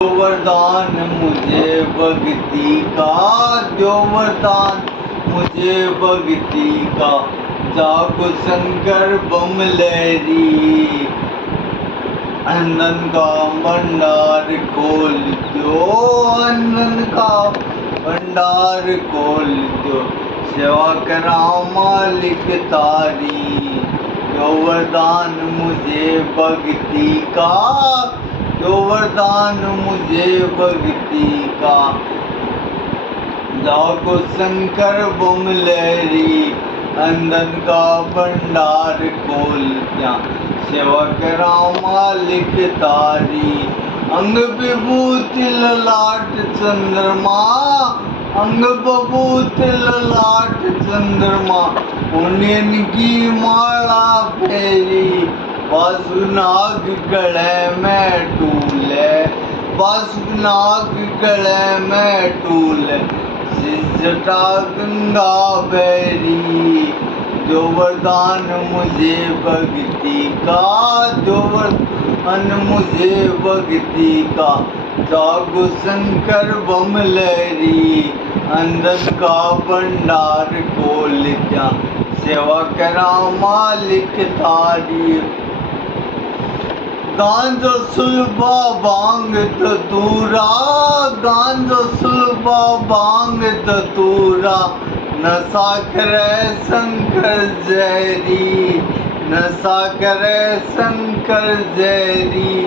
वरदान मुझे भक्ति का, दो वरदान मुझे भक्ति का। जागो शंकर बम लहरी, आनंद का भंडार खोल दो, आनंद का भंडार खोल दो। सेवा करा मालिक तारी, दो वरदान मुझे भक्ति का, दो वरदान मुझे भक्ति का। जागो शंकर बम लहरी, आनंद का भंडार खोल दिया। सेवा करा मालिक तारी, अंग विभूति ललाट चंद्रमा, अंग विभूति ललाट चंद्रमा। उन्हें की माला फेरी, बासुनाग गले में टूले, बासुनाग गले में टूले। जटा गंगा बैरी, दो वरदान मुझे भक्ति का, दो वरदान मुझे भक्ति का। जागो शंकर बम लहरी, आनंद का भंडार खोल दिया। सेवा करा मालिक तारी, गांजो सुलभा भांग धतूरा, गांजो सुलभा भांग धतूरा। नशा करे शंकर जहरी, नशा करे शंकर जहरी।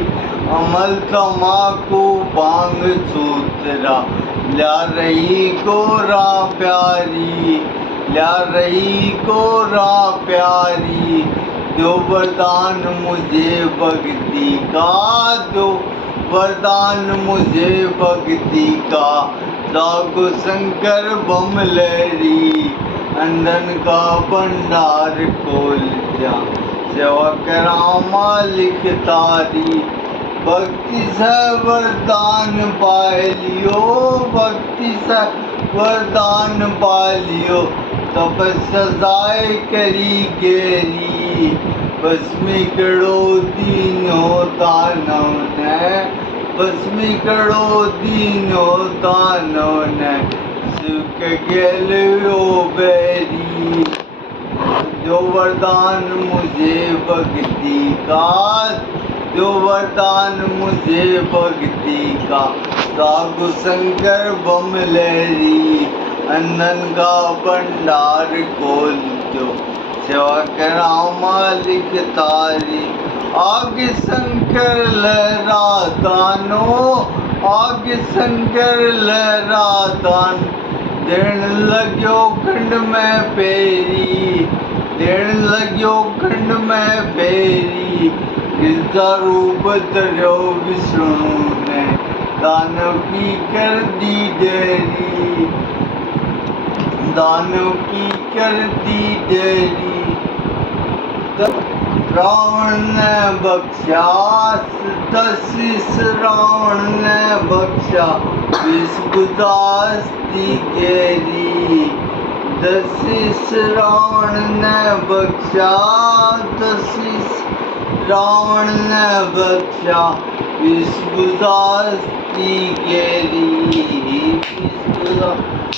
अमल तमाकू भांग सूत्रा, ला रही गोरा प्यारी, ला रही गोरा प्यारी। दो वरदान मुझे भक्ति का, दो वरदान मुझे भक्ति का। जागो शंकर बम लहरी, आनंद का भंडार खोल दिया। सेवा करा मालिक तारी, भक्ति से वरदान पाए लियो, भक्ति से वरदान पाए लियो। तपस्या जाय करी गेरी, भस्मी करो दीनो दानव ने, भस्मी करो दीनो दानव ने। सुख गेलो बैरी, दो वरदान मुझे भक्ति का, दो वरदान मुझे भक्ति का। जागो शंकर बम लहरी, आनंद का भंडार खोल दो। सेवा करा मालिक तारी, आगे शंकर लहरा दानो, आगे शंकर लहरा दान। देण लग्यो खंड में पेरी, देण लग्यो खंड में पेरी। गिरजा रूप धर्यो विष्णु ने, दानव की कर दी देरी, दानव की कर दी देरी। रावण ने बख्शा 10 रावण ने बख्शा, विश्वदास दी गेरी। 10 रावण ने बख्शा, 10 रावण ने बख्शा। विश्वदास दी गेरी, विश्वदास